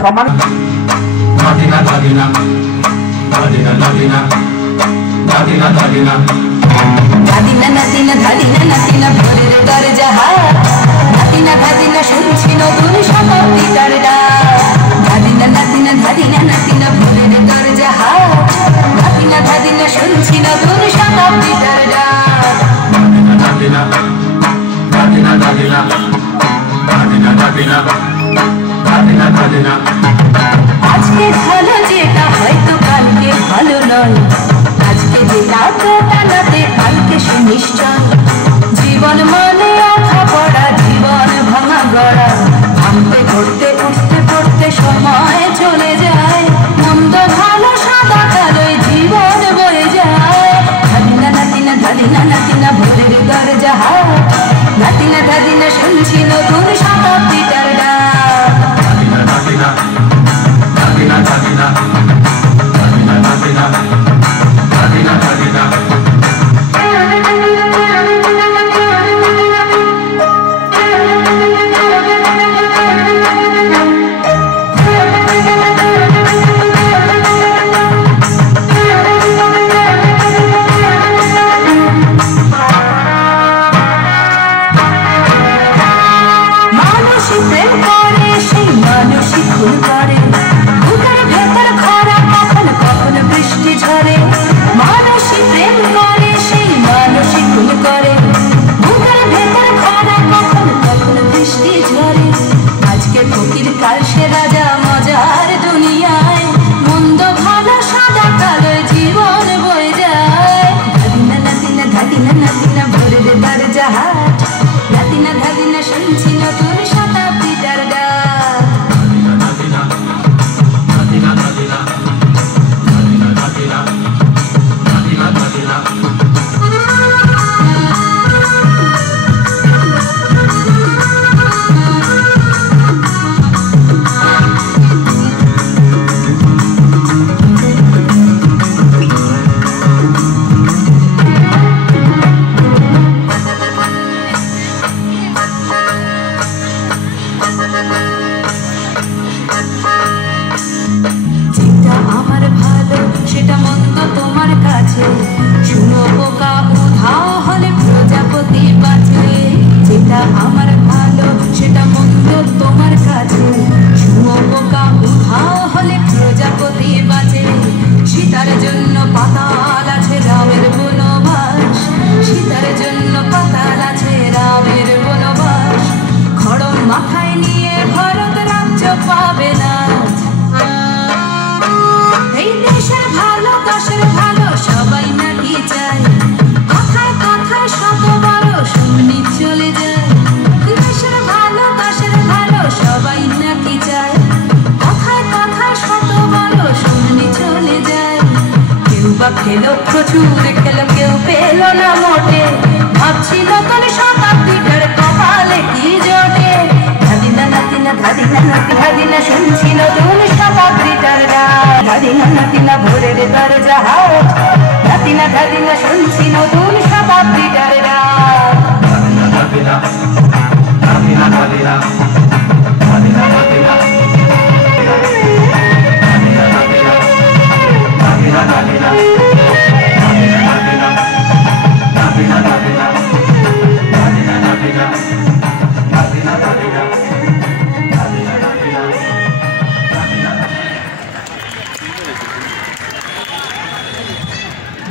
সমান দাদিনা দাদিনা দাদিনা দাদিনা দাদিনা দাদিনা দাদিনা নাতিনা দাদিনা নাতিনা ভোরের দরজা হাত দাদিনা দাদিনা শুনছি নতুন শতাব্দীটার ডাক দাদিনা নাতিনা দাদিনা নাতিনা ভোরের দরজা হাত দাদিনা দাদিনা শুনছি নতুন শতাব্দীটার ডাক দাদিনা দাদিনা দাদিনা দাদিনা দাদিনা দাদিনা দাদিনা আজকে ভালো যেটা হয়তো কালকে ভালো নয় আজকে যেটা কাটাতে কালকে সে নিশ্চয় জীবন মানে আধা পড়া জীবন ভাঙা গড়া ভাঙতে পড়তে উঠতে পড়তে সময় চলে যায় মন্দ ভালো সাদা কালোয় জীবন বয়ে যায় দাদিনা নাতিনা দাদিনা নাতিনা ভোরের দরজা হাত দাদিনা দাদিনা শুনছি নতুন শতাব্দীটার ডাক দাদিনা দাদিনা দাদিনা দাদিনা দাদিনা দাদিনা দাদিনা দাদিনা খেলো প্রচুর খেলো কেউ পেল না মোটে ভাবছি নতুন শতাব্দীটার কপালে কি জোটে দাদিনা নাতিনা দাদিনা নাতি দাদিনা শুনছি নতুন শতাব্দীটার ডাক দাদিনা নাতিনা ভোরের দরজা হাত দাদিনা দাদিনা শুনছি নতুন শতাব্দীটার ডাক দাদিনা দাদিনা দাদিনা দাদিনা